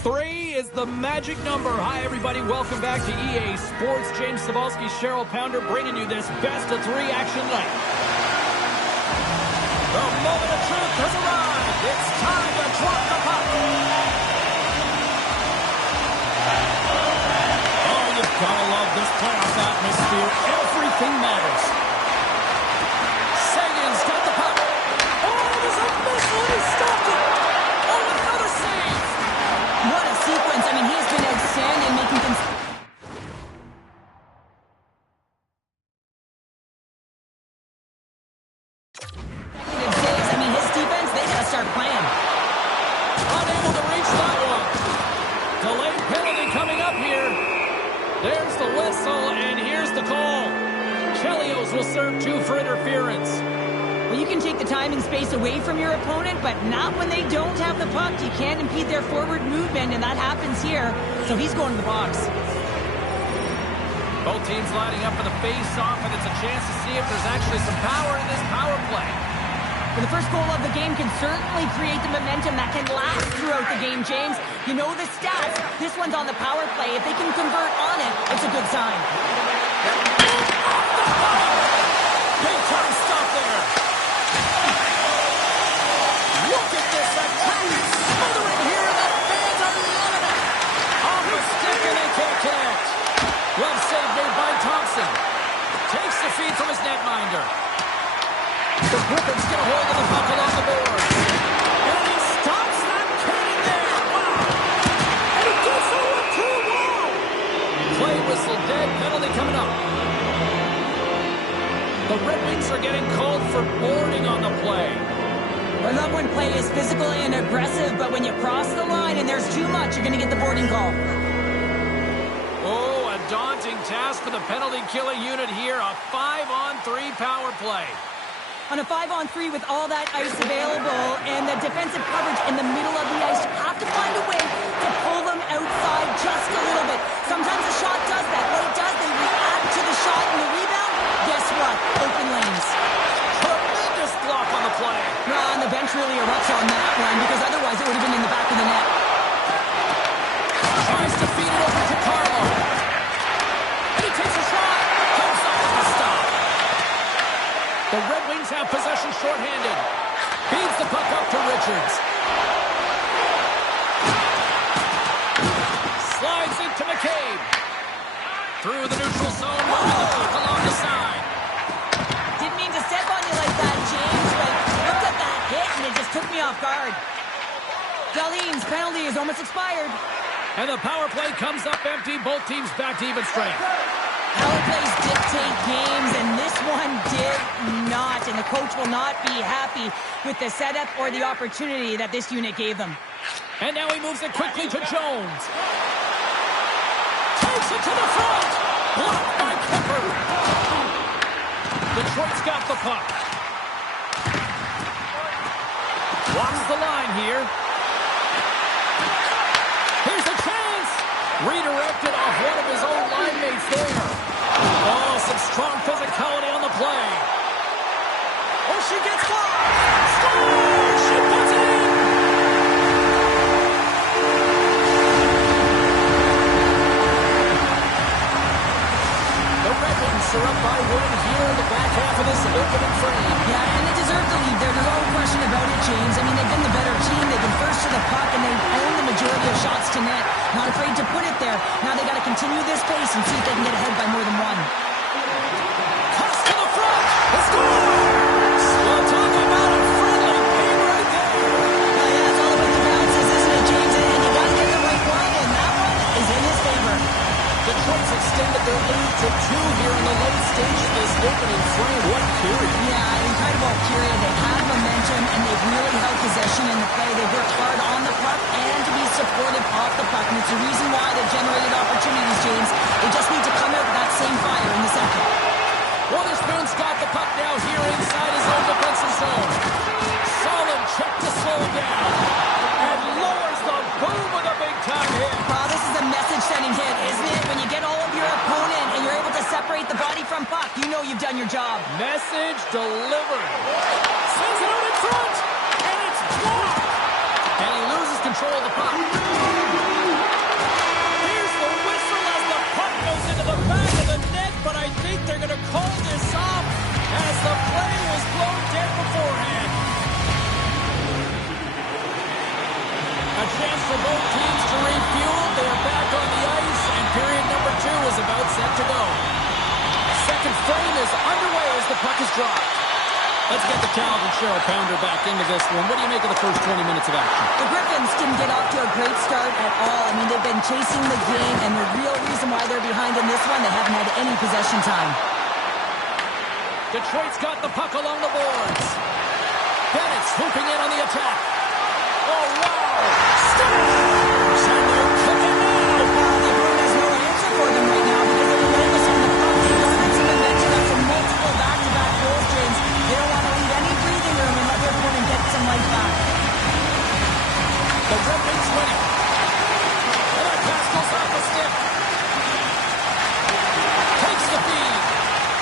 3 is the magic number. Hi, everybody. Welcome back to EA Sports. James Cebulski, Cheryl Pounder bringing you this best-of-3 action night. The moment of truth has arrived. It's time to drop the puck. Oh, you've got to love this playoff atmosphere. Everything matters. Sagan's got the puck. Oh, there's a missile. He stopped it. Oh, another save. What a sequence. I mean, he's been outstanding, making saves. I mean, his defense, they got to start playing. Unable to reach that one. Delayed penalty coming up here. There's the whistle, and here's the call. Chelios will serve 2 for interference. Well, you can take the time and space away from your opponent, but not when they don't have the puck. You can't impede their forward movement, and that happens here. So he's going to the box. Both teams lining up for the face-off, and it's a chance to see if there's actually some power in this power play. Well, the first goal of the game can certainly create the momentum that can last throughout the game, James. You know the stats. This one's on the power play. If they can convert on it, it's a good sign. Big-time stop there. Look at this attack. Smothering here, and the fans are loving it. Off the stick, and they can't catch. Well saved made by Thompson. Takes the feed from his netminder. The Griffins get a hold of the puck along the boards. And he stops that cannon there. Wow. And he gets over 2-1. Play whistle dead. Penalty coming up. The Red Wings are getting called for boarding on the play. I love when play is physical and aggressive, but when you cross the line and there's too much, you're going to get the boarding call. Oh, a daunting task for the penalty killing unit here. A 5-on-3 power play. On a 5-on-3 with all that ice available and the defensive coverage in the middle of the ice, you have to find a way to pull them outside just a little bit. Sometimes the shot does that. What it does, they react to the shot and the rebound. Guess what? Open lanes. Tremendous block on the play. And the bench really erupts on that one because otherwise it would have been in the back of the net. Tries to feed it over to Carlo. And he takes a shot. Comes off the stop. The Red Wings have possession shorthanded. Feeds the puck up to Richards. Slides into McCabe. Through the neutral zone, moving the puck along the side. Didn't mean to step on you like that, James, but looked at that hit and it just took me off guard. Dahlin's penalty is almost expired. And the power play comes up empty. Both teams back to even strength. Power plays dictate games, and this one did not. And the coach will not be happy with the setup or the opportunity that this unit gave them. And now he moves it quickly to Jones. Takes it to the front. Blocked by Kemper. Detroit's got the puck. Walks the line here. Here's a chance. Redirected off one of his own line mates there. Oh, some strong physicality on the play. Oh, she gets wide. Score! She puts it in. The Red Wings are up by 1 here in the back half of this opening frame. Yeah, and they deserve the lead there. There's no question about it, James. I mean, they've been the better team. They've been first to the puck, and they've owned the majority of shots to net. Not afraid to put it there. Now they got to continue this pace and see if they can get ahead by more than one. Cuts to the front. The score! Well, talk about a friendly game right there. Yeah, it's all about the bounces, isn't it, James? And you got to get the right one, and that one is in his favor. Detroit's extended their lead to 2 here in the late stage of this opening frame. What period? Yeah, incredible period. They have momentum, and they've really held possession in the play. They've worked hard on the puck and to be supportive off the puck. And it's the reason why they've generated opportunities, James. They just need to come out with that same fire in the second. Witherspoon's got the puck now here inside his own defensive zone. Solid check to slow him down. And lowers the boom with a big-time hit. Wow, this is a message-sending hit, isn't it? When you get all of your opponent and you're able to separate the body from puck, you know you've done your job. Message delivered. Sends it out in front. And it's blocked. And he loses control of the puck. dropped. Let's get the talented Cheryl Pounder back into this one. What do you make of the first 20 minutes of action? The Griffins didn't get off to a great start at all. I mean, they've been chasing the game, and the real reason why they're behind in this one, they haven't had any possession time. Detroit's got the puck along the boards. Bennett swooping in on the attack. Oh, wow! Stars! And they're cooking now! The Bruin has no answer for them right now because they're relentless on the puck. They've garnered some momentum after multiple back-to-back goals, James. They don't want to leave any breathing room and let their opponent get some life back. The Red Wings winning. And that pass goes off the stick. Takes the feed.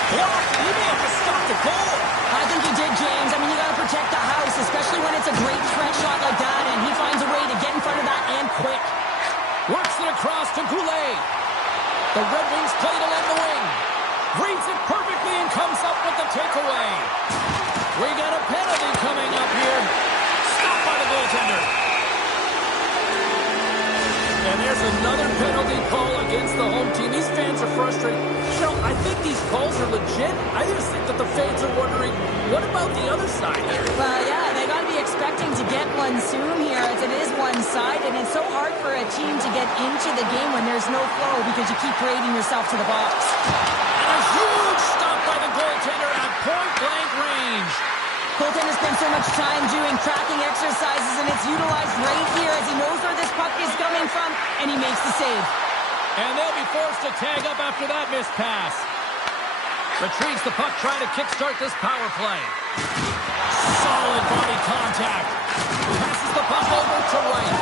Blocked. He may have to stop the goal. I think he did, James. I mean, you got to protect the house, especially when it's a great threat shot like that, and he finds a way to get in front of that and quick. Works it across to Goulet. The Red Wings play to end the wing. Reads it perfectly and comes up with the takeaway. We got a penalty coming up here. Stopped by the goaltender. And there's another penalty call against the home team. These fans are frustrated. Cheryl, I think these calls are legit. I just think that the fans are wondering, what about the other side here? Well, yeah, they got to be expecting to get one soon here, as it is one side, and it's so hard for a team to get into the game when there's no flow because you keep parading yourself to the box. And a huge stop by the goaltender at point-blank range. Goaltender spends so much time doing tracking exercises, and it's utilized right here as he knows where this puck is coming from, and he makes the save. And they'll be forced to tag up after that missed pass. Retrieves the puck, trying to kickstart this power play. Solid body contact. Passes the puck over to right.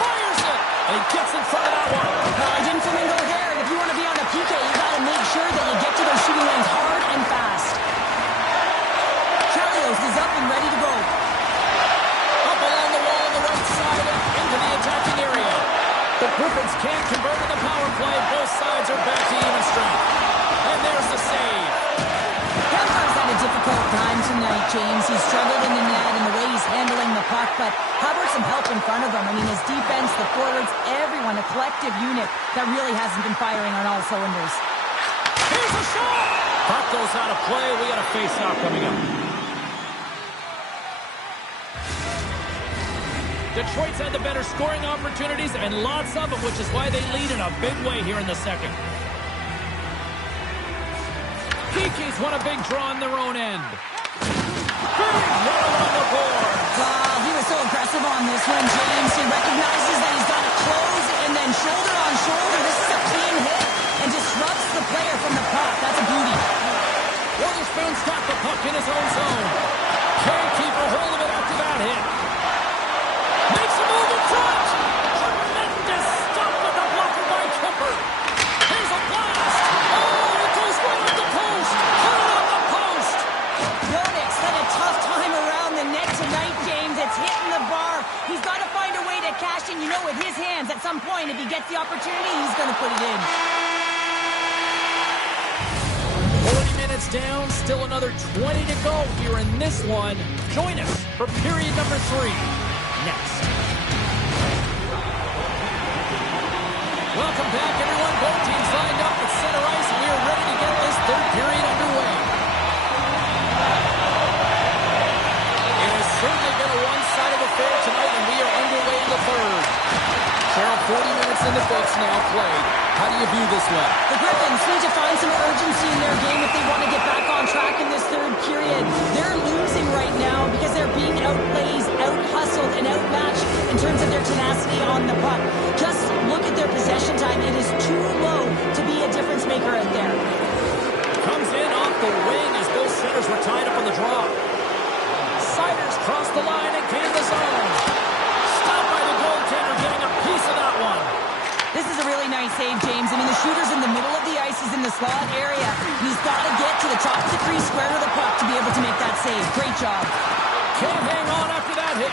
Fires it! And he gets in front of that one. He didn't flamingo there, and if you want to be on a PK, you got to make sure that you get to those shooting lanes hard and fast. Is up and ready to go. Up along the wall on the right side and into the attacking area. The Griffins can't convert to the power play. Both sides are back to even strength. And there's the save. Kemper's had a difficult time tonight, James. He's struggled in the net and the way he's handling the puck, but how about some help in front of him? I mean, his defense, the forwards, everyone, a collective unit that really hasn't been firing on all cylinders. Here's a shot! Puck goes out of play. We got a face-off coming up. Detroit's had the better scoring opportunities and lots of them, which is why they lead in a big way here in the second. Kiki's won a big draw on their own end. Big hit along the board. He was so aggressive on this one, James. He recognizes that he's got to close and then shoulder on shoulder. This is a clean hit and disrupts the player from the puck. That's a beauty. Witherspoon's got the puck in his own zone. Can't keep a hold of it after that hit. Makes a move in front. Tremendous stop with the blocker by Kemper. Here's a blast. Oh, it goes right off the post. Right off the post. Yonik's had a tough time around the net tonight, James. It's hitting the bar. He's got to find a way to cash in. You know, with his hands, at some point, if he gets the opportunity, he's going to put it in. 40 minutes down, still another 20 to go here in this one. Join us for period number 3. Next. Welcome back, everyone. Both teams lined up at center ice, and we are ready to get this third period underway. It has certainly been a one-sided affair tonight, and we are underway in the third. Cheryl, 40 minutes in the books now played. How do you view this one? The Griffins need to find some urgency in their game if they want to get back on track in this third period. They're losing right now because they're being outplayed, out-hustled, and outmatched in terms of their tenacity on the puck. Just look at their possession time. It is too low to be a difference maker out there. Comes in off the wing as both centers were tied up on the draw. Siders crossed the line and came the zone. Stopped by the goaltender, getting a piece of that one. This is a really nice save, James. I mean, the shooter's in the middle of the ice. He's in the slot area. He's got to get to the top of the crease, square to the puck to be able to make that save. Great job. Can't hang on after that hit.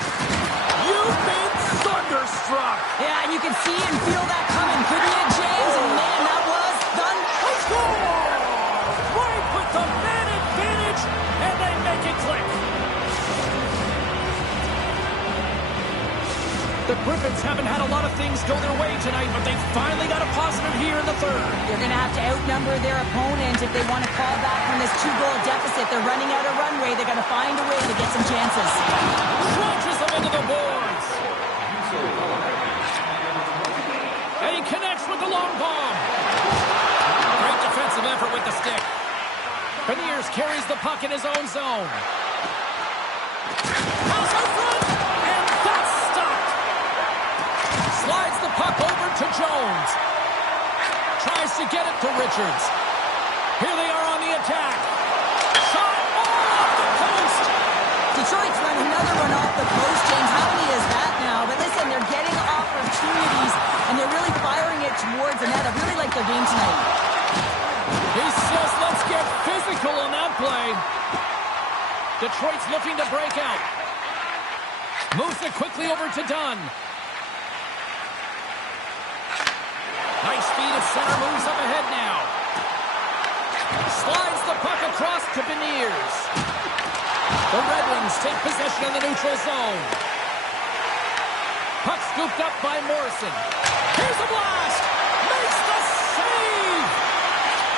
You've been thunderstruck. Yeah, and you can see and feel that coming. Could be a James, and man, that was done. Let's go! Right with the man advantage, and they make it click. The Griffins Reds haven't had a lot of things go their way tonight, but they finally got a positive here in the third. They're going to have to outnumber their opponent if they want to call back from this 2-goal deficit. They're running out of runway. They're going to find a way to get some chances. Launches them into the boards. And he connects with the long bomb. Great defensive effort with the stick. Beniers carries the puck in his own zone. Pass out front, and that's stopped. Slides the puck over to Jones. Tries to get it to Richards. Here they are on the attack. Shot all off the post. Detroit's run another one off the post, James. How many is that now? But listen, they're getting opportunities, and they're really firing it towards the net. I really like their game tonight. He says, let's get physical on that play. Detroit's looking to break out. Moves it quickly over to Dunn. Nice speed at center, moves up ahead now. Slides the puck across to Beniers. The Red Wings take possession in the neutral zone. Puck scooped up by Morrison. Here's a blast! Makes the save!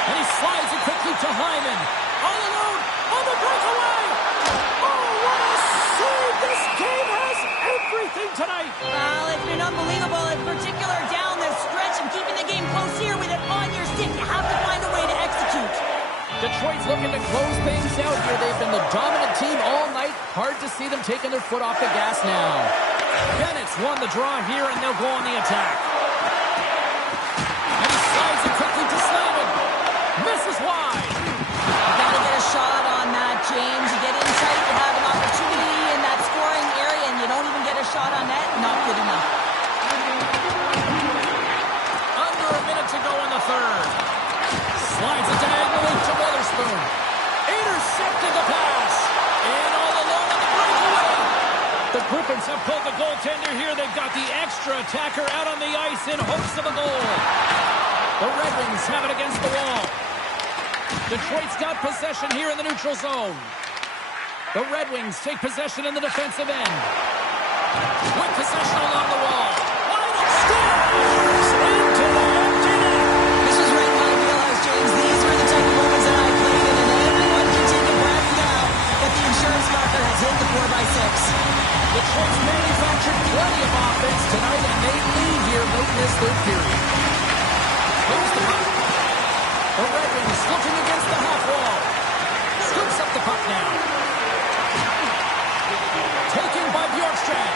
And he slides it quickly to Hyman. All alone on the breakaway! Oh, what a save! This game has everything tonight! Well, it's been unbelievable, in particular down the stretch and keeping the game close here with it on your stick. You have to find a way to execute. Detroit's looking to close things out here. They've been the dominant team all night. Hard to see them taking their foot off the gas now. Bennett's won the draw here, and they'll go on the attack. And he slides it quickly to Slavin. Misses wide. You got to get a shot on that, James. You get in tight, you have an opportunity in that scoring area, and you don't even get a shot on net. Not good enough. Under a minute to go in the third. Slides it diagonally to Witherspoon. Intercepted the pass. And all alone on the breakaway. The Griffins have pulled the goaltender here. They've got the extra attacker out on the ice in hopes of a goal. The Red Wings have it against the wall. Detroit's got possession here in the neutral zone. The Red Wings take possession in the defensive end. With possession along the wall. Wide scores! Into the empty net. This is right in my wheelhouse, James. These were the type of moments that I played in, and everyone can take a breath now that the insurance marker has hit the 4x6. Detroit's manufactured plenty of offense tonight, and they lead here late in this third period. Here's the puck. The Red Wings looking against the half wall. Scoops up the puck now. Taken by Bjorkstrand.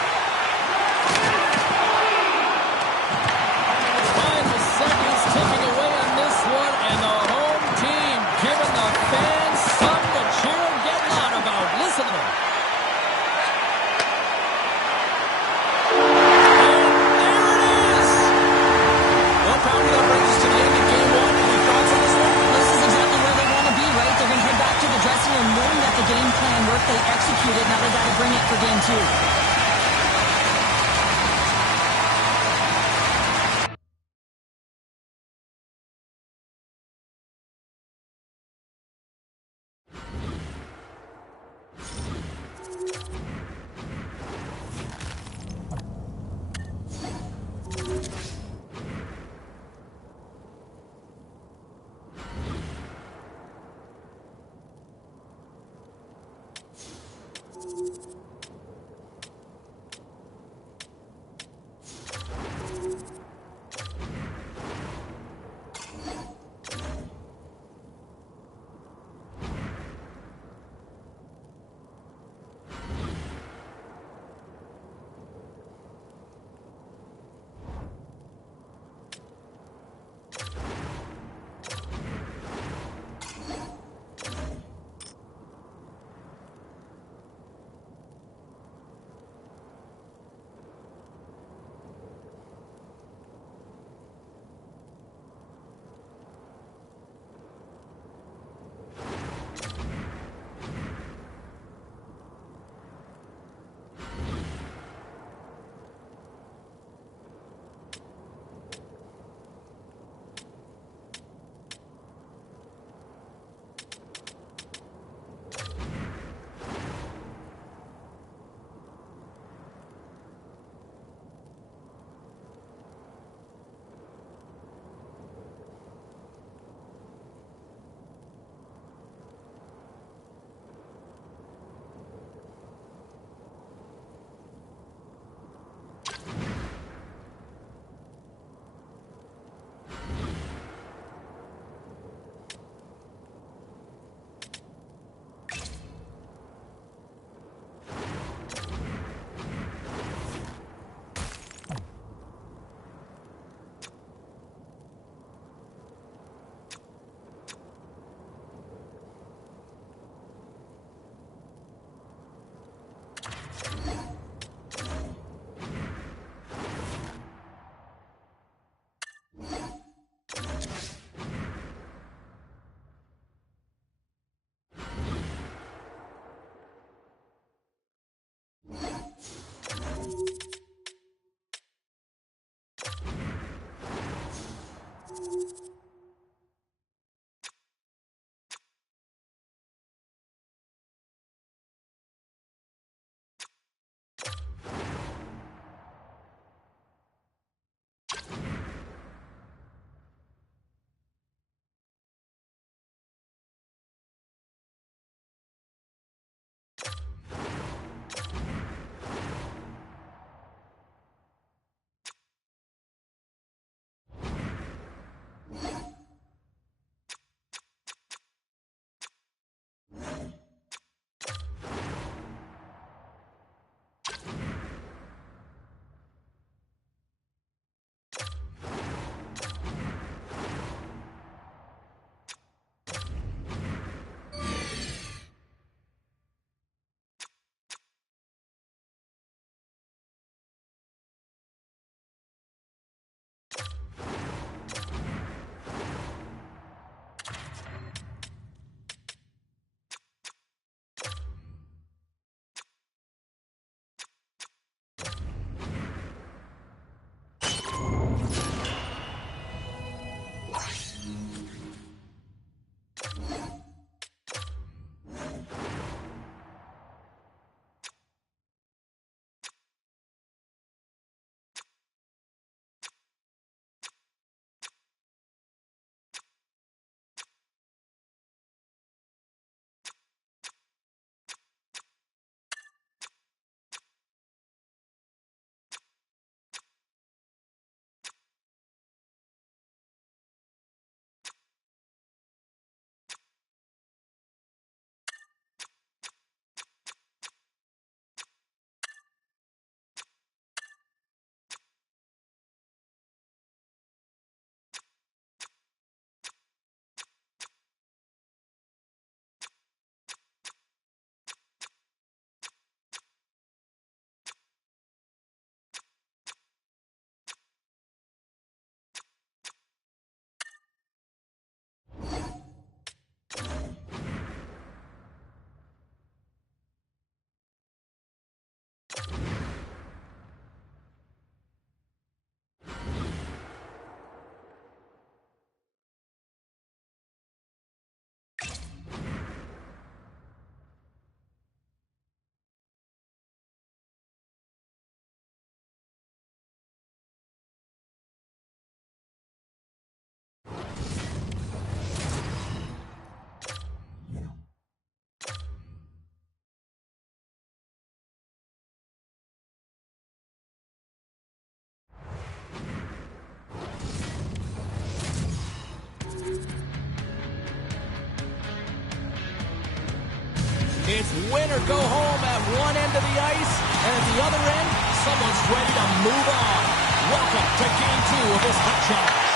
It's win or go home at one end of the ice, and at the other end, someone's ready to move on. Welcome to Game 2 of this Cup Challenge.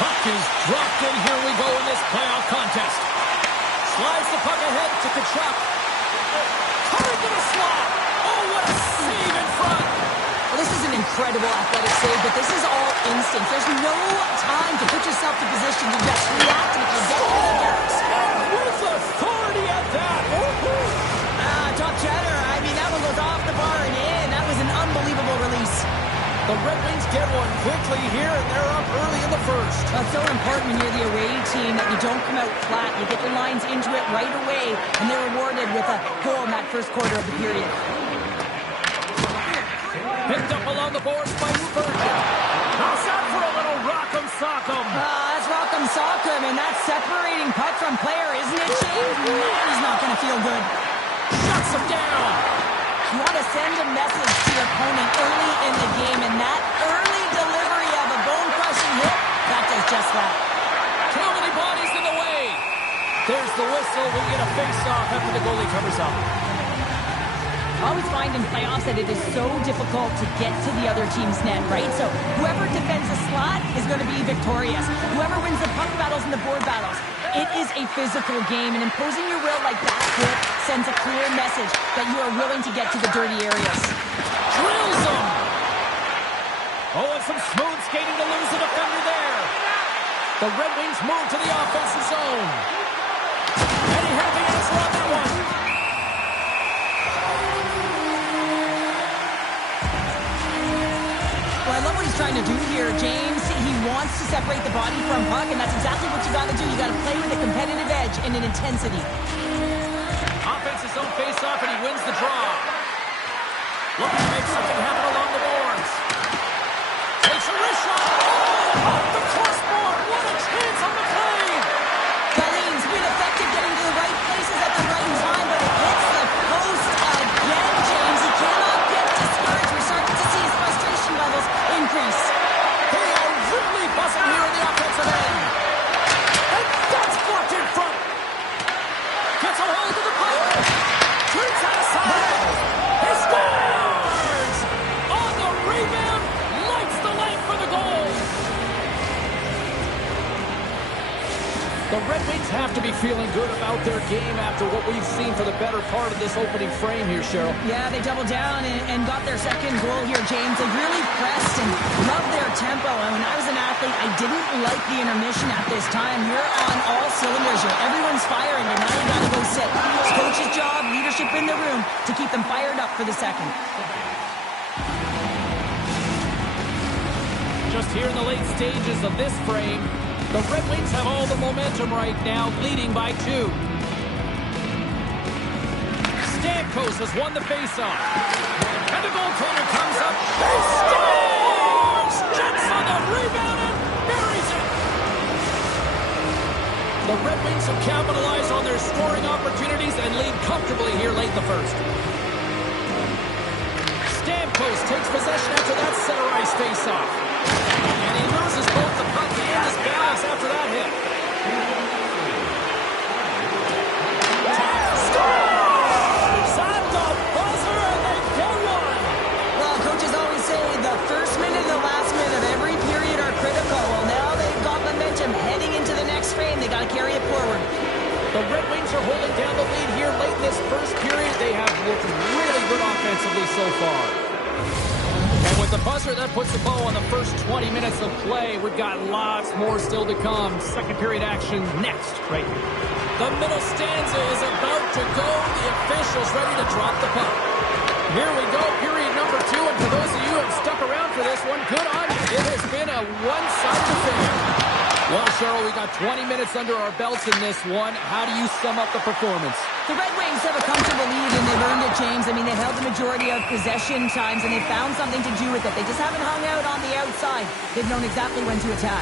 Puck is dropped in. Here we go in this playoff contest. Slides the puck ahead to Kachuk. Current to the slot. Oh, what a save in front. Well, this is an incredible athletic save, but this is all instinct. There's no time to put yourself in position to just react and get to the gaps. With authority at that. Top chatter. I mean, that one goes off the bar and in. That was an unbelievable release. The Red Wings get one quickly here, and they're up early in the first. That's so important when you're the away team that you don't come out flat. You get your lines into it right away, and they're rewarded with a goal in that first quarter of the period. Picked up along the boards by Spurgeon. Pass out for a little rock'em sock'em. That's rock'em sock'em, and that's separating puck from player, isn't it, Shane? Man, he's not going to feel good. Shuts him down. You want to send a message to your opponent early in the game, and that early delivery of a bone-crushing hit, that does just that. Too many bodies in the way. There's the whistle. We get a face-off after the goalie covers up. I always find in playoffs that it is so difficult to get to the other team's net, right? So whoever defends the slot is going to be victorious. Whoever wins the puck battles and the board battles. It is a physical game, and imposing your will like that sends a clear message that you are willing to get to the dirty areas. Drills him. Oh, and some smooth skating to lose the defender there. The Red Wings move to the offensive zone. And he had the answer on that one. Well, I love what he's trying to do here, James. He wants to separate the body from puck, and that's exactly what you got to do. You got to play with a competitive edge and an intensity. Offensive zone face-off, and he wins the draw. Looking to make something happen along the boards. Takes a wrist shot. Oh, off the crossbar. What a chance on the play. Colleen's been effective getting to the right places at the right time, but it hits the post again, James. He cannot get discouraged. We're starting to see his frustration levels increase. They are really buzzing here in the offensive end. And that's blocked in front. Gets a hold of the puck. Turns that aside. He scores! On the rebound. Lights the lamp for the goal. The Red Wings have to be feeling good about their game after what we've seen for the better part of this opening frame here, Cheryl. Yeah, they doubled down and got their second goal here, James. They really pressed and loved their tempo. And when I was an athlete, I didn't like the intermission at this time. You're on all cylinders here. Everyone's firing, and now you got to go sit. It's coach's job, leadership in the room to keep them fired up for the second. Just here in the late stages of this frame, the Red Wings have all the momentum right now, leading by 2. Stamkos has won the faceoff. And the goaltender comes up. He scores! Jumps on the rebound and buries it! The Red Wings have capitalized on their scoring opportunities and lead comfortably here late in the first. Stamkos takes possession after that center ice faceoff. And he loses both the puck and his balance after that hit. Scores! At the buzzer, and they get one! Well, coaches always say the first minute and the last minute of every period are critical. Well, now they've got momentum heading into the next frame. They got to carry it forward. The Red Wings are holding down the lead here late in this first period. They have looked really good offensively so far. And with the buzzer, that puts the bow on the first 20 minutes of play. We've got lots more still to come. Second period action next, right here. The middle stanza is about to go. The officials ready to drop the puck. Here we go, period number 2. And for those of you who have stuck around for this one, good on you. It has been a one-sided affair. Well, Cheryl, we got 20 minutes under our belts in this one. How do you sum up the performance? The Red Wings have a comfortable lead, and they've earned it, James. I mean, they've held the majority of possession times, and they've found something to do with it. They just haven't hung out on the outside. They've known exactly when to attack.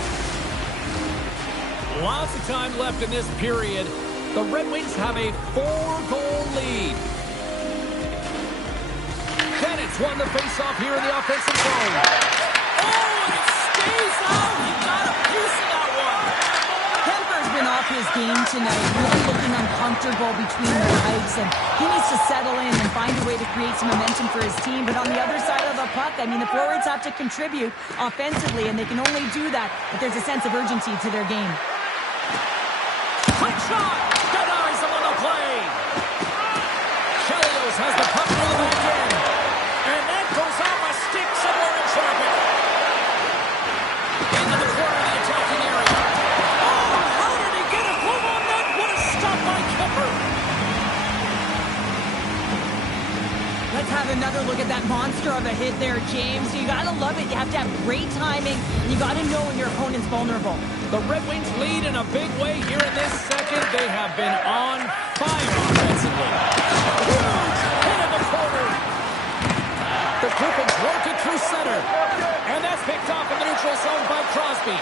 Lots of time left in this period. The Red Wings have a 4-goal lead. Bennett's won the faceoff here in the offensive zone. Oh, and it stays out. He got a piece of that one. Kemper's been off his game tonight, really looking uncomfortable between the pipes, and he needs to settle in and find a way to create some momentum for his team. But on the other side of the puck, I mean, the forwards have to contribute offensively, and they can only do that if there's a sense of urgency to their game. Quick shot! Denies him on the play! Chelios has the puck through the back end. And that goes off a stick somewhere in traffic. Into the corner of the attacking area. Oh, how did he get a glove on that? What a stop by Kemper! Let's have another look at that monster of a hit there, James. You gotta love it. You have to have great timing. You gotta know when your opponent's vulnerable. The Red Wings lead in a big way here in this second. They have been on fire offensively. Huge hit in the corner. The Clippers work it through center. And that's picked off in the neutral zone by Crosby.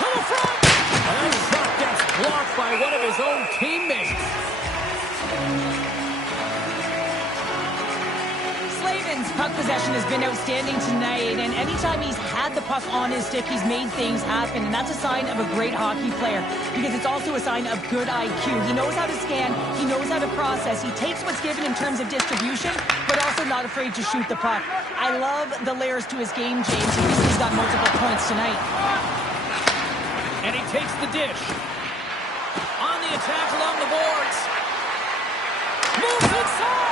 To the front. And that shot gets blocked by one of his own teammates. Slavin's puck possession has been outstanding tonight, and anytime he's had the puck on his stick, he's made things happen, and that's a sign of a great hockey player, because it's also a sign of good IQ. He knows how to scan, he knows how to process, he takes what's given in terms of distribution, but also not afraid to shoot the puck. I love the layers to his game, James. He's got multiple points tonight. And he takes the dish. On the attack along the boards. Moves inside!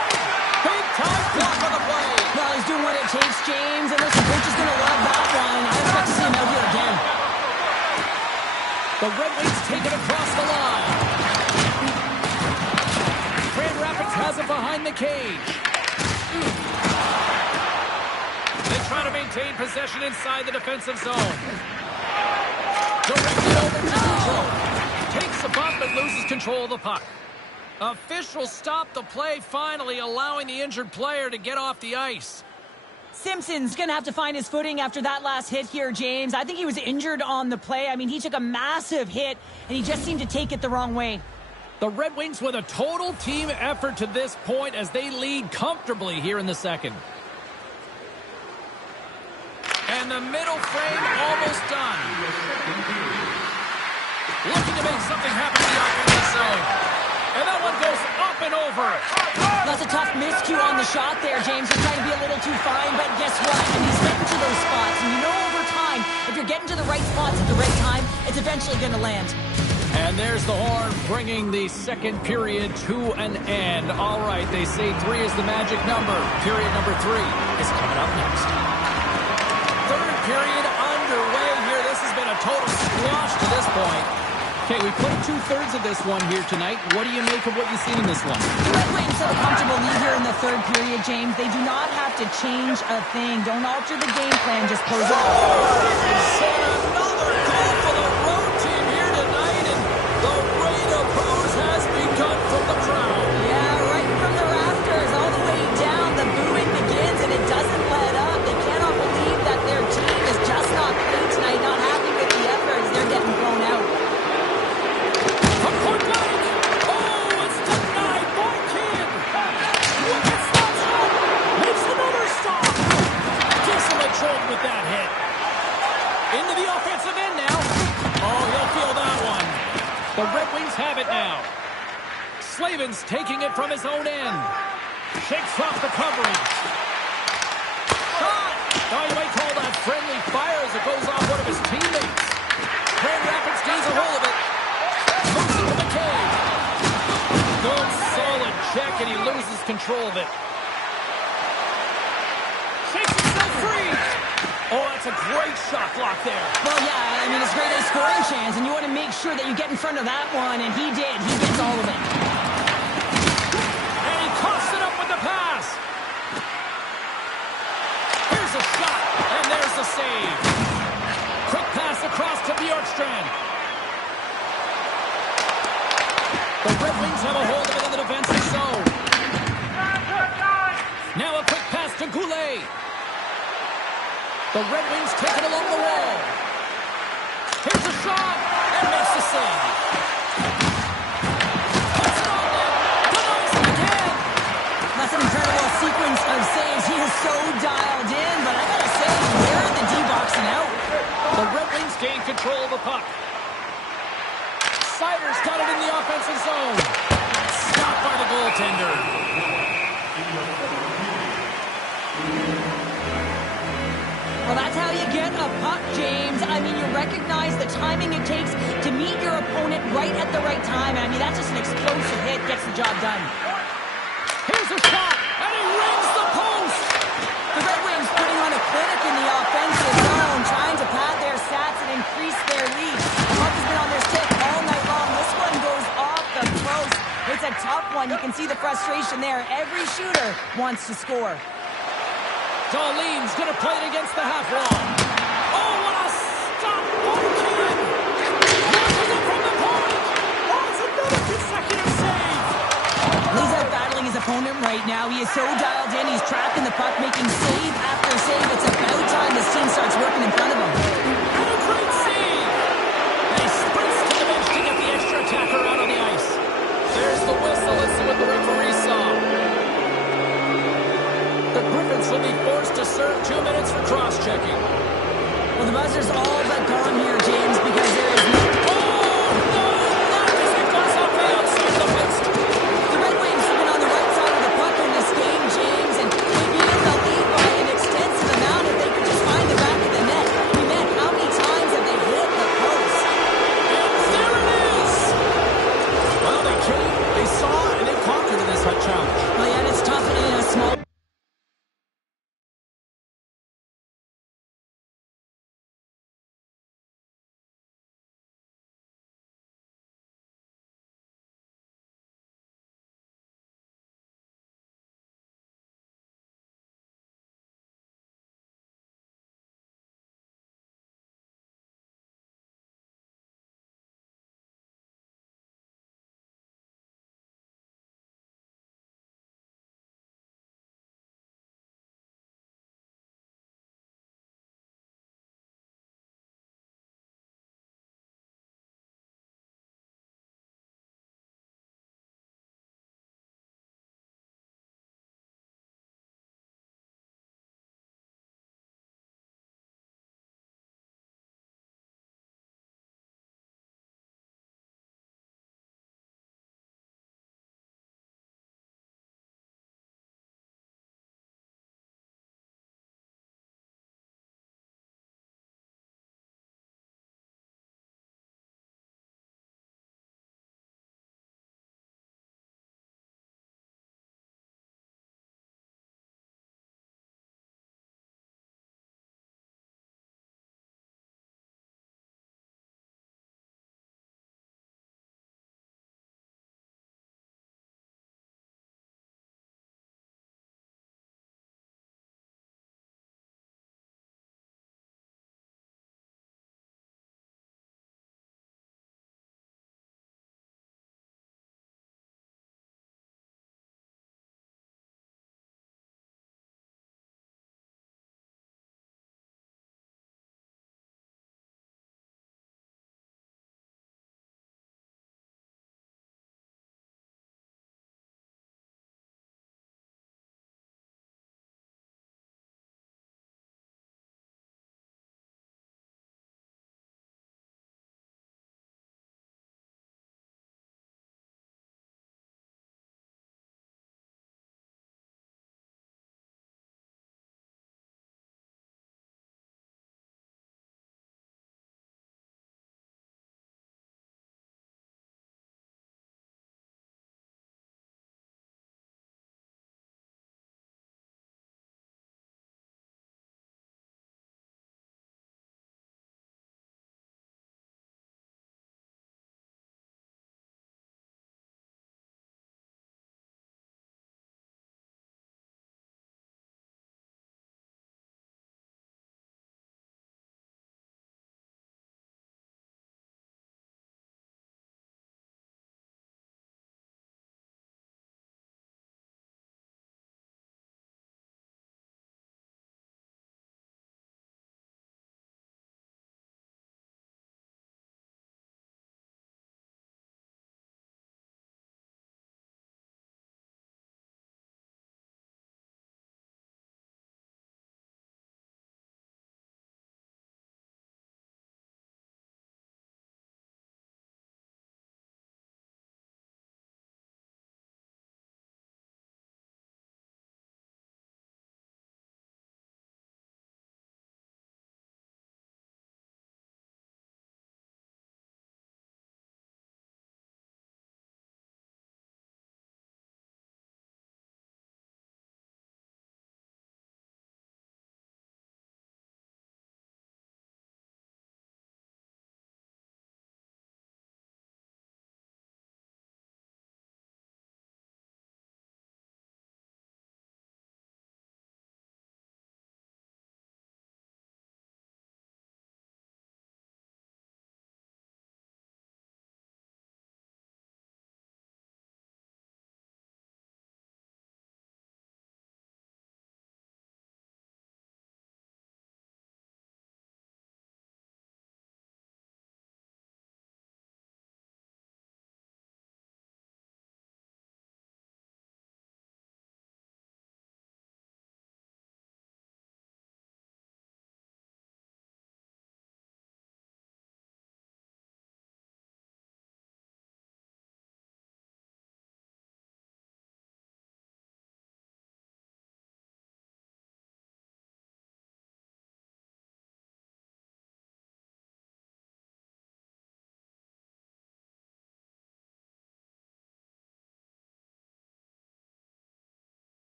Big time block on the play. Well, he's doing what it takes, James, and listen, coach is going to love that one. I expect to see him out here again. The Red Wings take it across the line. Grand Rapids has it behind the cage. They try to maintain possession inside the defensive zone. Directed over to control. Takes a bump and loses control of the puck. Officials stop the play, finally allowing the injured player to get off the ice. Simpson's going to have to find his footing after that last hit here, James. I think he was injured on the play. I mean, he took a massive hit, and he just seemed to take it the wrong way. The Red Wings with a total team effort to this point as they lead comfortably here in the second. And the middle frame almost done. Looking to make something happen in the offensive zone. And that one goes up and over. That's a tough miscue on the shot there, James. He's trying to be a little too fine, but guess what? And he's getting to those spots. And you know over time, if you're getting to the right spots at the right time, it's eventually going to land. And there's the horn, bringing the second period to an end. All right, they say 3 is the magic number. Period number 3 is coming up next. Third period underway here. This has been a total squash to this point. Okay, we played 2/3 of this one here tonight. What do you make of what you've seen in this one? The Red Wings have a comfortable lead here in the third period, James. They do not have to change a thing. Don't alter the game plan. Just close it out. Another goal for the road team here tonight, and the rain of boos has begun from the crowd. Yeah, right from the rafters all the way down. The booing begins, and it doesn't let up. They cannot believe that their team is just not playing tonight, not happy with the efforts. They're getting blown out. With that hit. Into the offensive end now. Oh, he'll feel that one. The Red Wings have it now. Slavin's taking it from his own end. Shakes off the coverage. Shot! Oh, you might call that friendly fire as it goes off one of his teammates. Grand Rapids gains a hold of it. Moves it to the cage. Good solid check, and he loses control of it. Shakes himself free. Oh, that's a great shot block there. Well, yeah, I mean, it's great a scoring chance, and you want to make sure that you get in front of that one, and he did. He gets all of it. And he coughs it up with the pass. Here's a shot, and there's the save. Quick pass across to Bjorkstrand. The Red Wings have a hold of it in the defensive zone. Now a quick pass to Goulet. The Red Wings take it along the wall. Here's a shot, and makes the save. It's not there. Denies him again. That's an incredible sequence of saves. He is so dialed in, but I gotta say, where are the D boxing out? The Red Wings gain control of the puck. Siders got it in the offensive zone. Stopped by the goaltender. Well, that's how you get a puck, James. I mean, you recognize the timing it takes to meet your opponent right at the right time. I mean, that's just an explosive hit, gets the job done. Here's a shot, and he rings the post. The Red Wings putting on a clinic in the offensive zone, trying to pad their stats and increase their lead. The puck has been on their stick all night long. This one goes off the post. It's a tough one. You can see the frustration there. Every shooter wants to score. Darlene's going to play it against the half wall. Oh, what a stop! One-kid! Launches it from the point! Oh, it's another consecutive save! He's out battling his opponent right now. He is so dialed in. He's trapping the puck, making save after save. It's about time this team starts working in front of him. And a great save! And he sprints to the bench to get the extra attacker out on the ice. There's the whistle. Let's see what the referee saw. The Griffins will be forced to serve 2 minutes for cross-checking. Well, the buzzer's all but gone here, James, because there is no... Oh, no! That is a toss off the outside of the post. The Red Wings have been on the right side of the puck in this game, James, and they'd be in the lead by an extensive amount if they could just find the back of the net.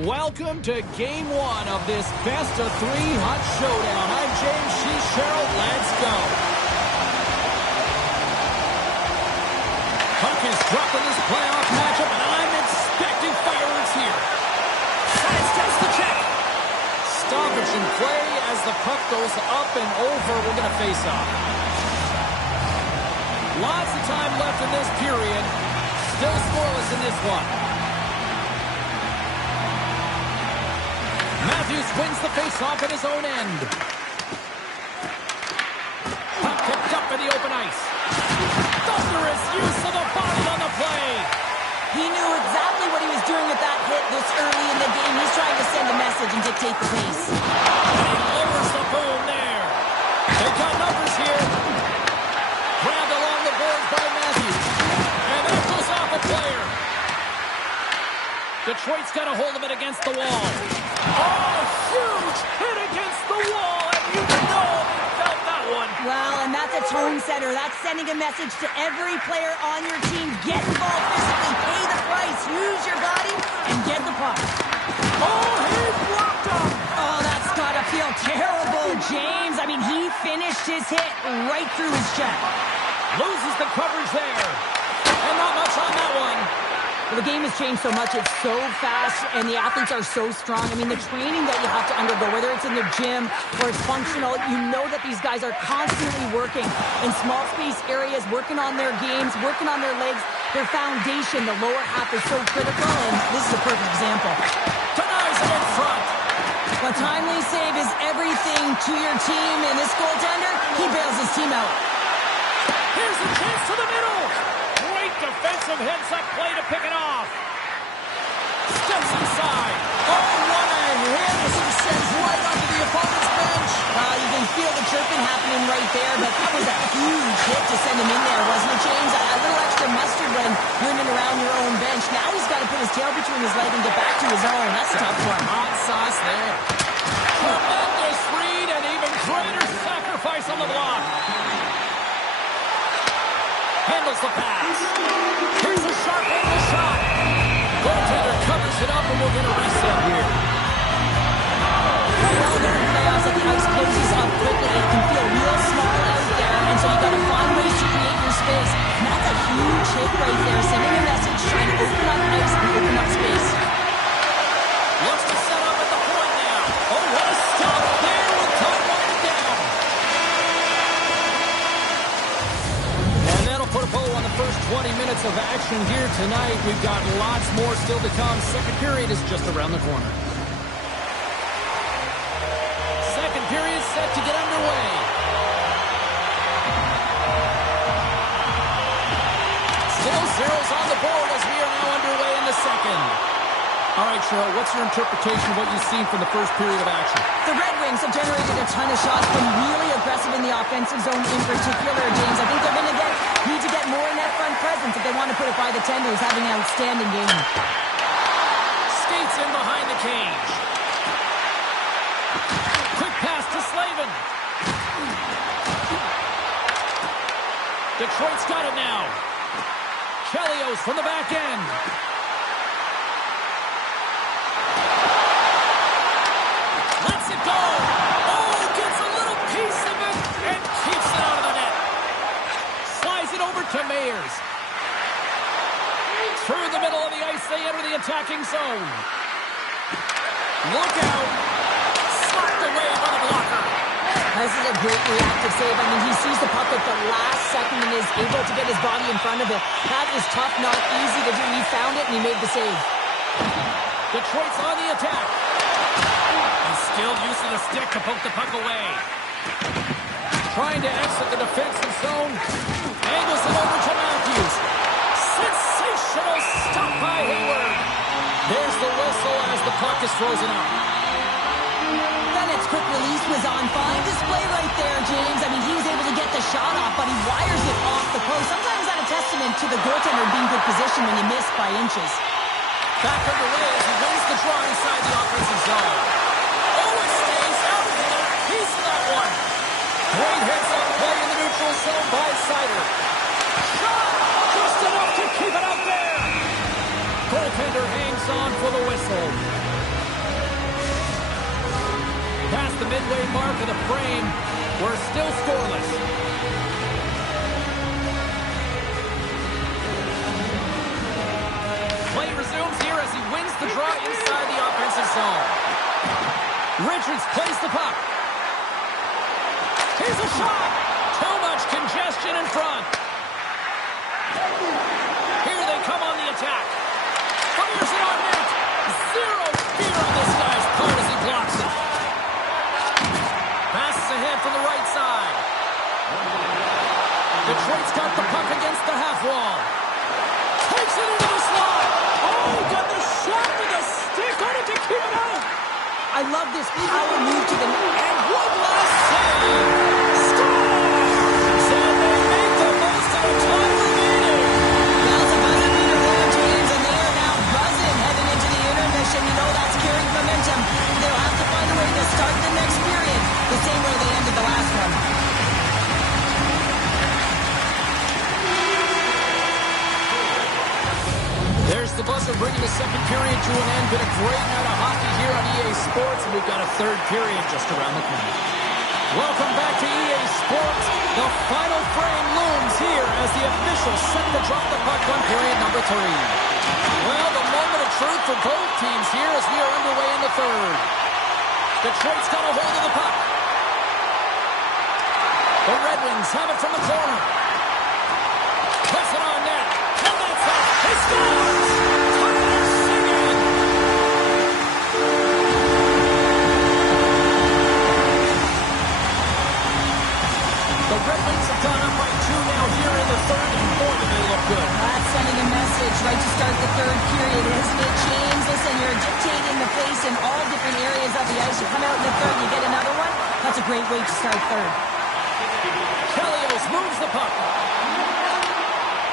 Welcome to Game 1 of this best-of-3 hot showdown. I'm James, she's Cheryl. Let's go. Puck is dropped in this playoff matchup, and I'm expecting fireworks here. Sidesteps the check. Stoppage in play as the puck goes up and over. We're going to face off. Lots of time left in this period. Still scoreless in this one. Matthews wins the face-off at his own end. Puck picked up in the open ice. Thunderous use of the body on the play. He knew exactly what he was doing with that hit this early in the game. He's trying to send a message and dictate the pace. And he lowers the boom there. They got numbers here. Grabbed along the boards by Matthews. And that goes off a player. Detroit's got a hold of it against the wall. Oh, huge hit against the wall, and you know he felt that one. Well, and that's a tone setter. That's sending a message to every player on your team. Get involved physically, pay the price, use your body, and get the puck. Oh, he blocked him. Oh, that's got to feel terrible, James. I mean, he finished his hit right through his check. Loses the coverage there. And not much on that one. Well, the game has changed so much. It's so fast, and the athletes are so strong. I mean, the training that you have to undergo, whether it's in the gym or it's functional, you know that these guys are constantly working in small space areas, working on their games, working on their legs, their foundation. The lower half is so critical, and this is a perfect example. Denies it in front. A timely save is everything to your team, and this goaltender, he bails his team out. Here's a chance to the middle. Great defensive heads-up play to pick it off. Steps inside. Oh, what a hit. This one sends right onto the opponent's bench. You can feel the chirping happening right there, but that was a huge hit to send him in there, wasn't it, James? A little extra mustard when you're in and around your own bench. Now he's got to put his tail between his legs and get back to his own. That's tough for him. Hot sauce there. Tremendous read and even greater sacrifice on the block. Handles the pass. Here's a sharp angle shot. Goaltender covers it up, and we'll get a reset here. Well, during playoffs, if the ice closes up quickly, it can feel real small out there, and so you've got to find ways to create your space. And that's a huge hit right there, sending a message, trying to open up ice and open up space. Looks to set up at the point now. Oh, what a stop there with time winding down. And that'll put a bow on the first 20 minutes of action here tonight. We've got lots more still to come. Second period is just around the corner. period set to get underway. Still zeros on the board as we are now underway in the second. All right, Cheryl, what's your interpretation of what you've seen from the first period of action? The Red Wings have generated a ton of shots, been really aggressive in the offensive zone in particular, James. I think they're going to need to get more in that front presence if they want to put it by the tender, who's having an outstanding game. Skates in behind the cage. Quick pass to Slavin. Detroit's got it now. Chelios from the back end. Lets it go. Oh, gets a little piece of it and keeps it out of the net. Slides it over to Meyers. Through the middle of the ice, they enter the attacking zone. Look out. Slapped away by the blocker. This is a great reactive save. I mean, he sees the puck at the last second and is able to get his body in front of it. That is tough, not easy to do. He found it and he made the save. Detroit's on the attack. He's still using the stick to poke the puck away. Trying to exit the defensive zone. Angles it over to Matthews. Sensational stop by Hayward. There's the whistle as the puck is frozen up. Bennett's quick release was on. Fine display right there, James. I mean, he was able to get the shot off, but he wires it off the post. Sometimes that's a testament to the goaltender being good position when you miss by inches. Back underway as he wins the draw inside the offensive zone. Oh, it stays out of the piece of that one. Great heads-up play in the neutral zone by Sider. Shot! Just enough to keep it out there. Goaltender hangs on for the whistle. Past the midway mark of the frame, we're still scoreless. Play resumes here as he wins the draw inside the offensive zone. Richards plays the puck. Here's a shot. Too much congestion in front. Here they come on the attack. Fires it on net. Zero fear on this guy's part as he blocks it. Passes ahead from the right side. Detroit's got the puck against the half wall. Takes it into the slot. Oh, got the shot with a stick on it to keep it out. I love this power move to the net. And one last save. Scores! And they make the most of the time remaining. Well, it's a buzzer beater there, James, and they are now buzzing heading into the intermission. You know that's carrying momentum. They'll have to find a way to start the next period the same way they ended the last one. There's the buzzer bringing the second period to an end. Been a great night of hockey here on EA Sports, and we've got a third period just around the corner. Welcome back to EA Sports. The final frame looms here as the officials set to drop the puck on period number 3. Well, the moment of truth for both teams here as we are underway in the third. Detroit's got a hold of the puck. The Red Wings have it from the corner. Puts it on net. And that's it. He scores! Tyler Seguin! The Red Wings have gone up by 2 now here in the third, and boy, do they look good. That's sending a message right to start the third period, isn't it, James? Listen, you're dictating the pace in all different areas of the ice. You come out in the third, you get another one. That's a great way to start third. Chelios moves the puck.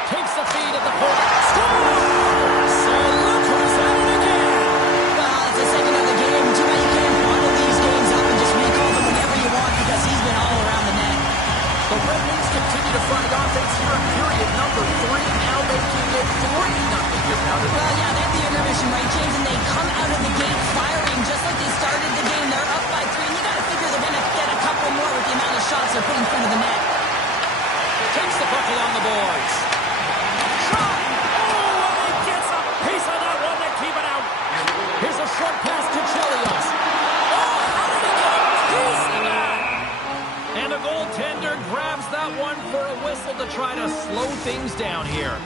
Takes the feed at the point. Scores! So look who's at it again. Well, it's the second of the game. Too bad you can't bottle these games up and just recall them whenever you want because he's been all around the net. The Red Wings continue to find offense here in period number 3, now making it 3-0 here now. Well, yeah, they have the intermission, right, James? And they come out of the gate firing just like they started the game. They're up by 3, and you got to figure they're going to get a couple more with the amount of shots they're putting in front of the net. Takes the puck along the boards. Shot! Oh, and he gets a piece of that one to keep it out. Here's a short pass to Chelios. Oh, how did he get a piece of that? And the goaltender grabs that one for a whistle to try to slow things down here.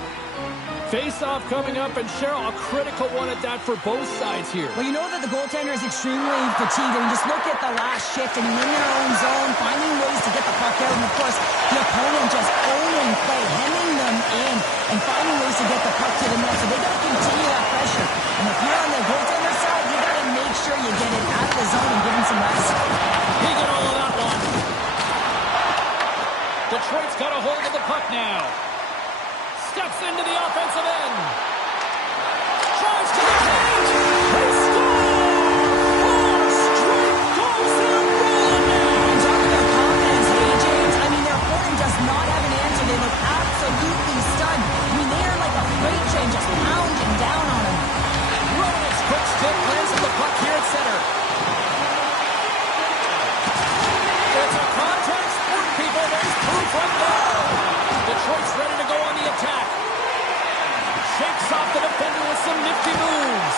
Face-off coming up, and Cheryl, a critical one at that for both sides here. Well, you know that the goaltender is extremely fatigued. I mean, just look at the last shift. I mean, in their own zone, finding ways to get the puck out. And, of course, the opponent just owning play, hemming them in, and finding ways to get the puck to the net. So they got to continue that pressure. And if you're on the goaltender side, you got to make sure you get it out of the zone and give him some rest. He got all of that one. Detroit's got a hold of the puck now. Steps into the offensive end. Tries to the cage. They score! 4 straight goals in a row now. I'm talking about confidence, hey, James. I mean, their opponent does not have an answer. They look absolutely stunned. I mean, they are like a freight train just pounding down on them. Roman's quick stick lands the puck here at center. It's a contact sport, people. There's proof right there. Detroit's ready to go on the attack. Shakes off the defender with some nifty moves.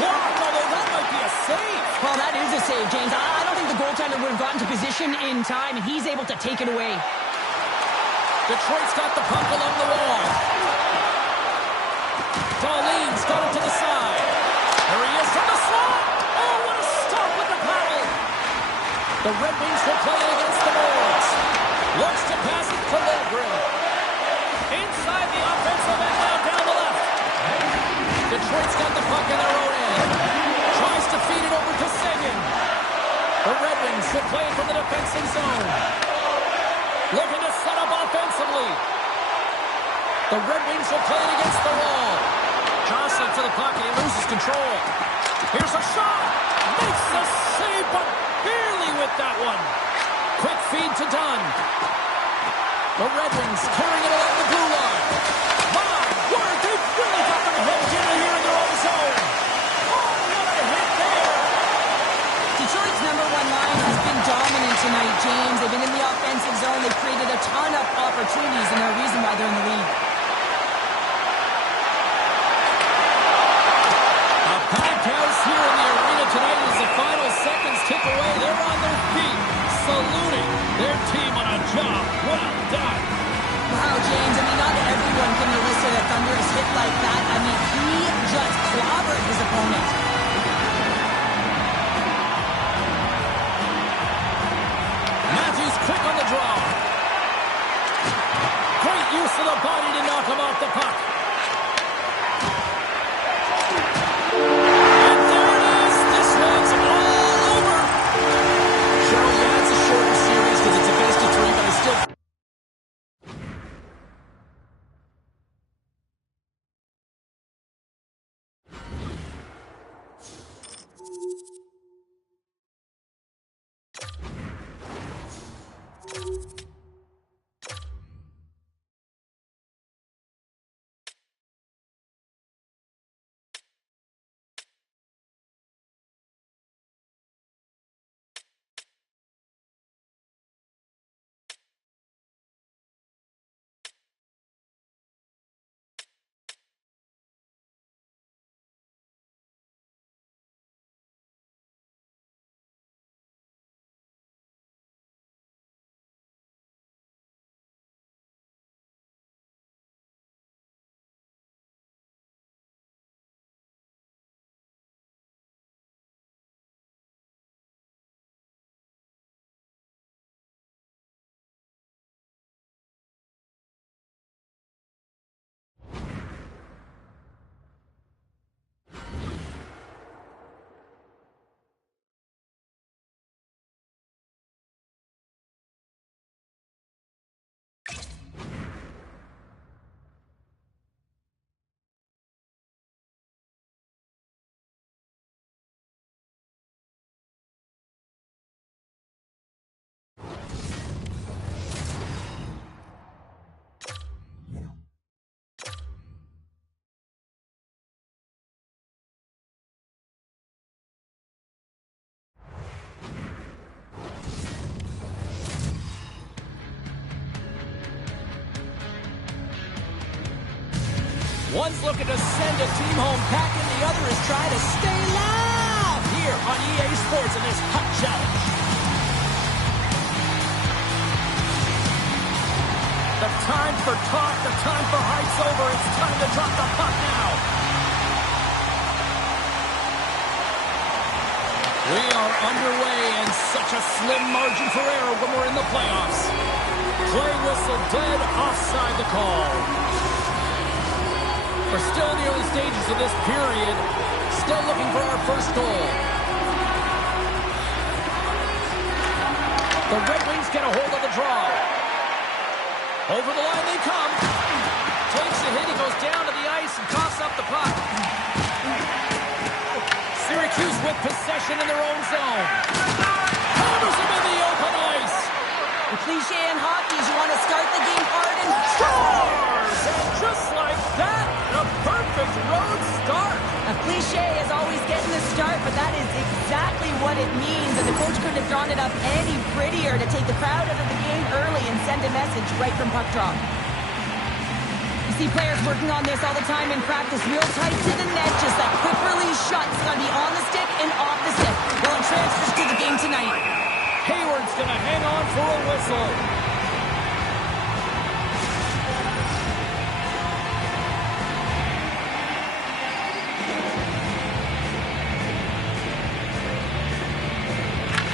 Blocked, although that might be a save. Well, that is a save, James. I don't think the goaltender would have gotten to position in time, and he's able to take it away. Detroit's got the puck along the wall. Darlene's got it to the side. There he is from the slot. Oh, what a stop with the paddle. The Red Wings will play it against the Bulls. Looks to pass it to Lindgren. Inside the offensive end, now down the left. Detroit's got the puck in their own end. Tries to feed it over to Seguin. The Red Wings will play it from the defensive zone. Looking to set up offensively. The Red Wings will play it against the wall. Jostling for the puck, and he loses control. Here's a shot. Makes the save, but barely with that one. Quick feed to Dunn. The Red Wings carrying it along the blue line. My word, they've really got them hemmed in here in their own zone. Oh, what a hit there. Detroit's number one line has been dominant tonight, James. They've been in the offensive zone. They've created a ton of opportunities, and they're a reason why they're in the lead. A packed house here in the arena tonight as the final seconds tick away. They're on their feet, saluting their team on a job well done. Wow, James, I mean, not everyone can elicit a thunderous hit like that. I mean, he just clobbered his opponent. Matthews quick on the draw. Great use of the body to knock him off the puck. And there it is. This one's all over. Cheryl, yeah, it's a shorter series because it's a best of 3, but I still... One's looking to send a team home packing, the other is trying to stay alive here on EA Sports in this hot challenge. The time for talk. The time for hype's over. It's time to drop the puck now. We are underway, and such a slim margin for error when we're in the playoffs. Play whistle dead, offside the call. We're still in the early stages of this period. Still looking for our first goal. The Red Wings get a hold of the draw. Over the line they come. Takes a hit, he goes down to the ice and coughs up the puck. Syracuse with possession in their own zone. Hammers him in the open ice. The cliche in hockey is you want to start the game hard and Scores! And just like that, a perfect road start. a cliche is always getting the start, but that is exactly what it means. And the coach couldn't have drawn it up any prettier to take the crowd out of the game early and send a message right from puck drop. You see players working on this all the time in practice, real tight to the net, just that quick release shot. It's going to be on the stick and off the stick. Well, it transfers to the game tonight. Hayward's going to hang on for a whistle.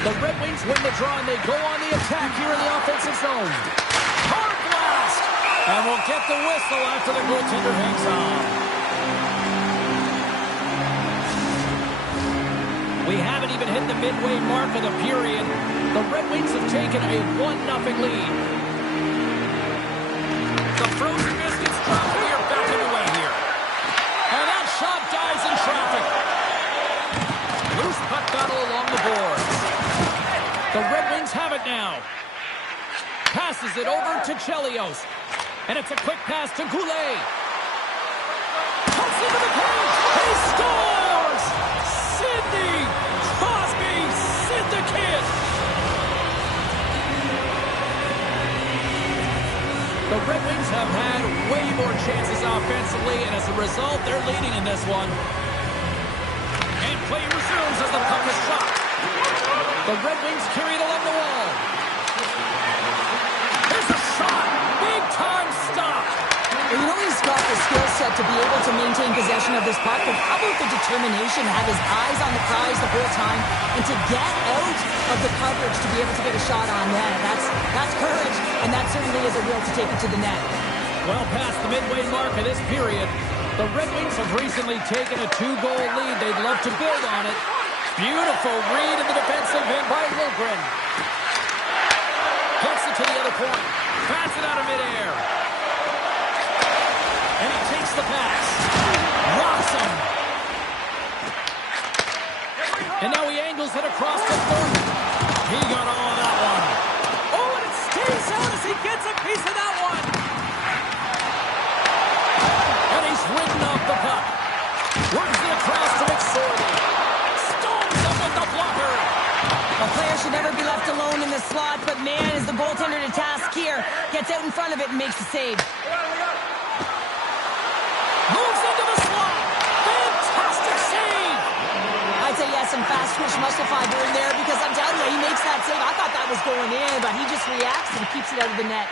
The Red Wings win the draw, and they go on the attack here in the offensive zone. Hard blast! And we'll get the whistle after the goaltender hangs on. We haven't even hit the midway mark of the period. The Red Wings have taken a 1-0 lead. The frozen biscuits drop here, back underway here. And that shot dies in traffic. Loose puck battle along the boards. The Red Wings have it now. Passes it over to Chelios. And it's a quick pass to Goulet. Puts into the paint. He scores! Sidney Crosby, Sid the Kid. The Red Wings have had way more chances offensively, and as a result, they're leading in this one. And play resumes as the puck is shot. The Red Wings carry it along the wall. There's a shot. Big-time stop. Well, you know he's got the skill set to be able to maintain possession of this puck, but how about the determination to have his eyes on the prize the whole time and to get out of the coverage to be able to get a shot on net? That's courage, and that certainly is a will to take it to the net. Well past the midway mark of this period, the Red Wings have recently taken a 2-goal lead. They'd love to build on it. Beautiful read in the defensive end by Wilgren. Gets it to the other point. Pats it out of midair. And he takes the pass. Rocks him. And now he angles it across the third. He got all of that one. Oh, and it stays out as he gets a piece of that one. And he's ridden off the puck. Works it across to McSorley. Stones up with the blocker. A player should never be left alone in the slot, but man, is the goaltender to task here. Gets out in front of it and makes the save. Moves into the slot. Fantastic save. I'd say yes, some fast twitch muscle fiber in there because I'm telling you, he makes that save. I thought that was going in, but he just reacts and keeps it out of the net.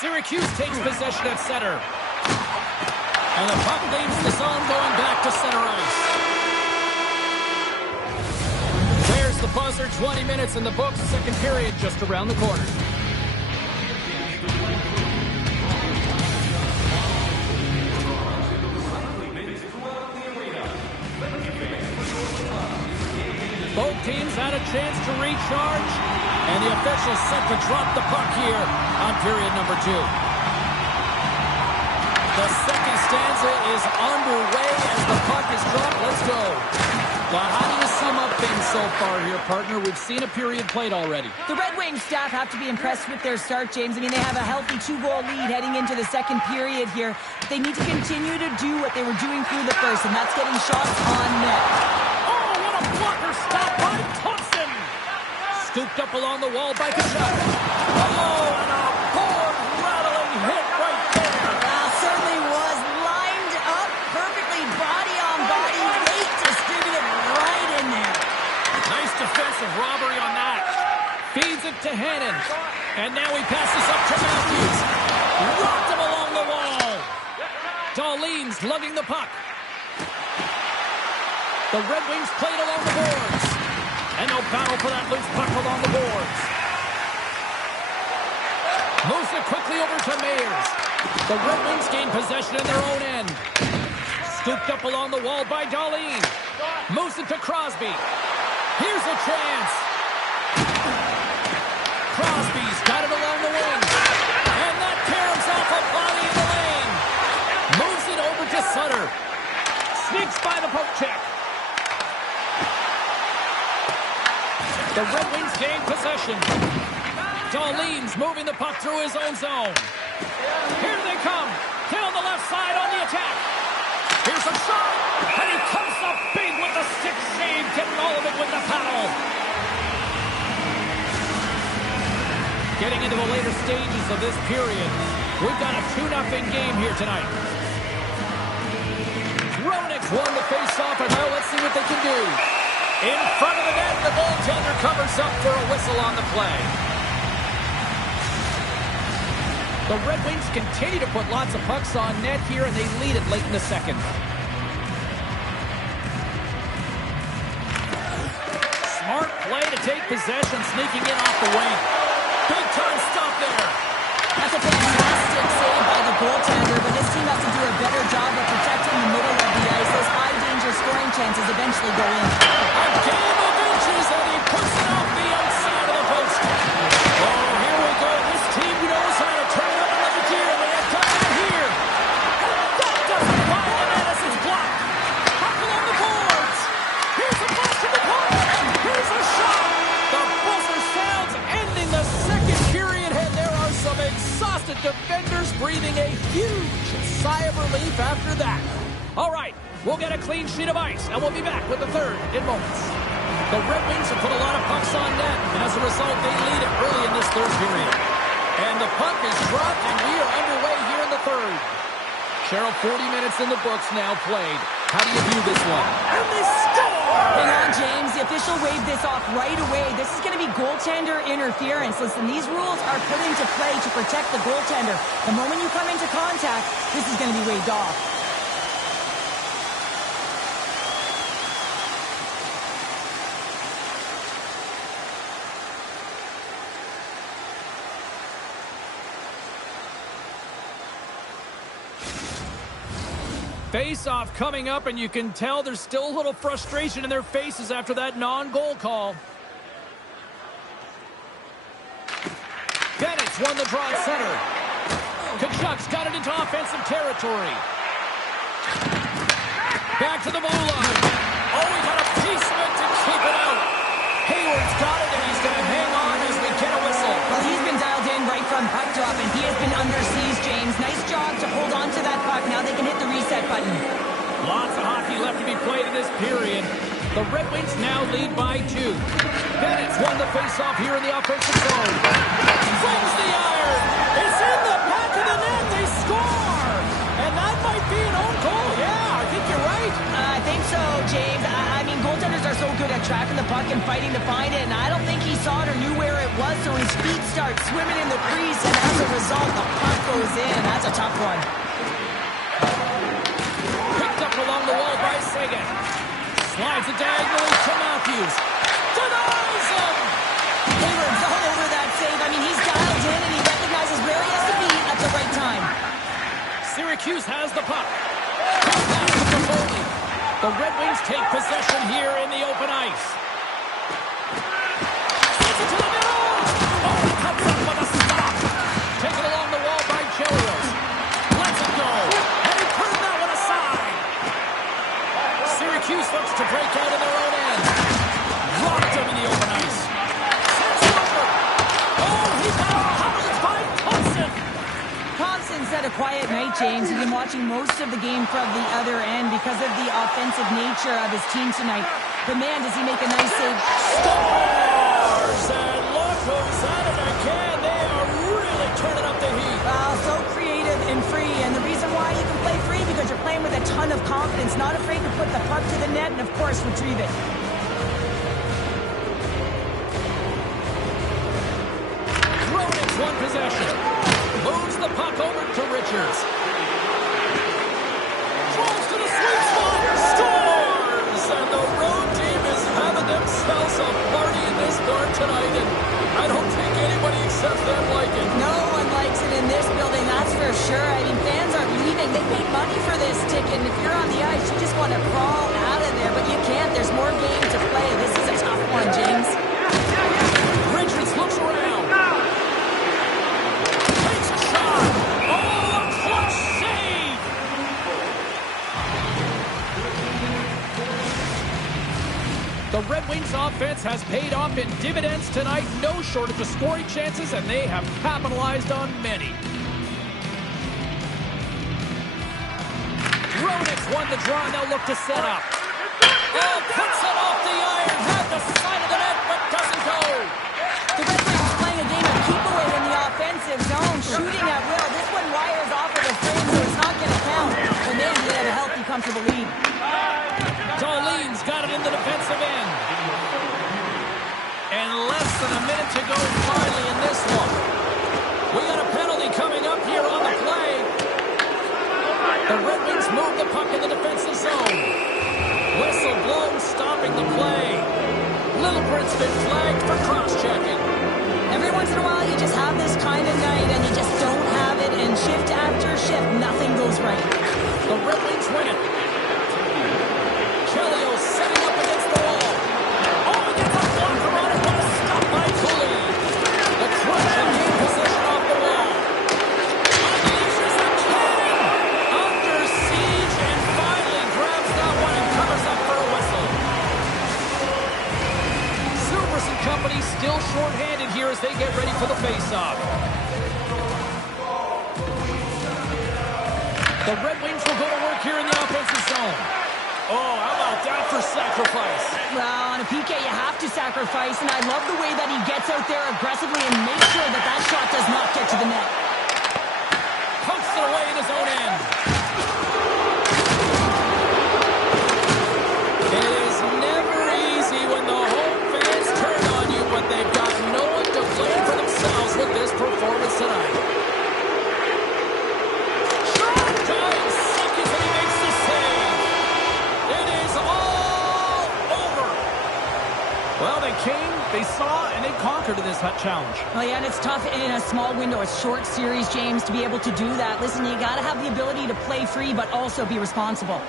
Syracuse takes possession at center. And the puck leaves the zone going back to center ice. There's the buzzer, 20 minutes in the books, second period just around the corner. Both teams had a chance to recharge, and the officials set to drop the puck here on period number 2. The second stanza is underway as the puck is dropped. Let's go. Well, how do you sum up things so far here, partner? We've seen a period played already. The Red Wings staff have to be impressed with their start, James. I mean, they have a healthy 2-goal lead heading into the second period here. But they need to continue to do what they were doing through the first, and that's getting shots on net. Oh, what a blocker stop by Thompson. Scooped up along the wall by Kachuk. Oh, and a board-rattling hit right there. Certainly was lined up perfectly, body on body, weight distributed right in there. Nice defensive robbery on that. Feeds it to Hannon. And now he passes up to Matthews. Rocked him along the wall. Darlene's lugging the puck. The Red Wings played along the boards. And no battle for that loose puck along the boards. Moves it quickly over to Meyers. The Red Wings gain possession in their own end. Scooped up along the wall by Darlene. Moves it to Crosby. Here's a chance. Crosby's got it along the wing. And that caroms off a body in the lane. Moves it over to Sutter. Sneaks by the poke check. The Red Wings gain possession. Darlene's moving the puck through his own zone. Here they come. Down the left side on the attack. Here's a shot. And he comes up big with the stick save, getting all of it with the paddle. Getting into the later stages of this period. We've got a 2-0 game here tonight. Roenick won the face-off, and now let's see what they can do. In front of the net, the goaltender covers up for a whistle on the play. The Red Wings continue to put lots of pucks on net here, and they lead it late in the second. Smart play to take possession, sneaking in off the wing. Big-time stop there. That's a fantastic save by the goaltender, but this team has to do a better job of protecting the middle of the ice. Those high-danger scoring chances eventually go in. A game of inches, and he puts it off the outside of the post. Oh, here we go. This team knows how to turn it up another gear, and they have done that here. And that doesn't fire the net as it's blocked. Puck along the boards. Here's a pass to the puck. Here's a shot. The buzzer sounds, ending the second period, and there are some exhausted defenders breathing a huge sigh of relief after that. All right, we'll get a clean sheet of ice, and we'll be back with the third in moments. The Red Wings have put a lot of pucks on net, and as a result, they lead it early in this third period. And the puck is dropped, and we are underway here in the third. Cheryl, 40 minutes in the books now played. How do you view this one? And they score! Hang on, James. The official waved this off right away. This is going to be goaltender interference. Listen, these rules are put into play to protect the goaltender. The moment you come into contact, this is going to be waved off. Face-off coming up, and you can tell there's still a little frustration in their faces after that non-goal call. Bennett's won the draw at center. Kachuk's got it into offensive territory. Back to the blue line. Oh, he got a piece of it to keep it out. Hayward's got it, and he's going to hang on as we get a whistle. Well, he's been dialed in right from puck drop, and he has been under siege, James. Nice job to hold on to that puck. Now they can hit the reset button. Lots of hockey left to be played in this period. The Red Wings now lead by 2. Bennett's won the face-off here in the offensive zone. Flings the iron. It's in the back of the net. They score. And that might be an own goal. Yeah, I think you're right. I think so, James. I mean, goaltenders are so good at tracking the puck and fighting to find it, and I don't think he saw it or knew where it was, so his feet start swimming in the crease, and as a result, the puck goes in. That's a tough one. Picked up along the wall by Sagan. Slides it diagonally to Matthews. Denies him! Hayward's all over that save. I mean, he's dialed in, and he recognizes where he has to be at the right time. Syracuse has the puck. Pass to Foley. The Red Wings take possession here in the open ice. Sends it to the middle. Oh, it comes up with a stop. Taken along the wall by Chelios. Lets it go. And he turned that one aside. Syracuse looks to break out in their own end. Rocked him in the open ice. Sends it over. Oh, he got hobbled by Thompson. Thompson's had a quiet night, James. He's been watching most of the game from the other end because of the offensive nature of his team tonight. But man, does he make a nice save. Scores! And look who's at it again. They are really turning up the heat. So creative and free. And the reason why you can play free, because you're playing with a ton of confidence, not afraid to put the puck to the net and, of course, retrieve it. Roenick's one possession. Moves the the puck over to Richards. Rolls to the sweet spot. Scores! And the road team is having themselves a party in this bar tonight. And I don't think anybody except them like it. No one likes it in this building, that's for sure. I mean, fans are leaving. They paid money for this ticket. And if you're on the ice, you just want to crawl out of there. But you can't. There's more game to play. This is a tough one, James. Richards looks around. Takes a shot. Oh, a clutch save! The Red Wings offense has paid off in dividends tonight. No shortage of scoring chances, and they have capitalized on many. Roenick's won the draw, and they'll look to set up. Oh, puts it off the iron. Had the side of the net, but doesn't go. The Red Wings playing a game of keep away in the offensive zone, shooting at will. This one wires off of the frame, so it's not going to count. And then they have a healthy, comfortable lead. Darlene's got it in the defensive end. And less than a minute to go finally in this one. We got a penalty coming up here on the play. The Red Wings move the puck in the defensive zone. Whistle blown, stopping the play. Littlebrandt's been flagged for cross-checking. Every once in a while, you just have this kind of night, and you just don't have it, and shift after shift, nothing goes right. The Red Wings win it. Kelly setting up against the wall. Oh, he gets a blocker on it, but a stop by Cooley. The Crunch and gain position off the wall. Unleashes the cannon. Under siege and finally grabs that one and covers up for a whistle. Silvers and company still short-handed here as they get ready for the face-off. The Red Wings will go to work here in the offensive zone. Oh, how about that for sacrifice? Well, on a PK, you have to sacrifice, and I love the way that he gets out there aggressively and makes sure that that shot does not get to the net. Pumps it away in his own end. It is never easy when the home fans turn on you, but they've got no one to blame for themselves with this performance tonight. Giant seconds and he makes the save. It is all over. Well, they came, they saw, and they conquered in this challenge. Well, yeah, and it's tough in a small window, a short series, James, to be able to do that. Listen, you got to have the ability to play free, but also be responsible.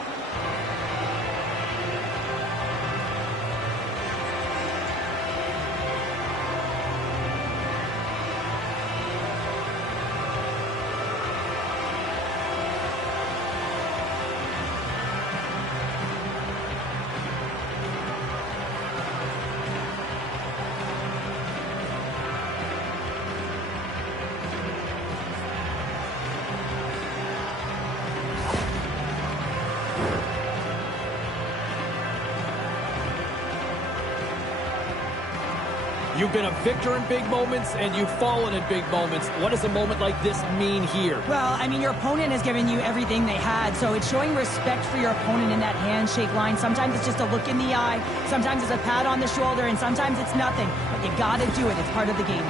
You've been a victor in big moments, and you've fallen in big moments. What does a moment like this mean here? Well, I mean, your opponent has given you everything they had, so it's showing respect for your opponent in that handshake line. Sometimes it's just a look in the eye, sometimes it's a pat on the shoulder, and sometimes it's nothing. But you got to do it. It's part of the game.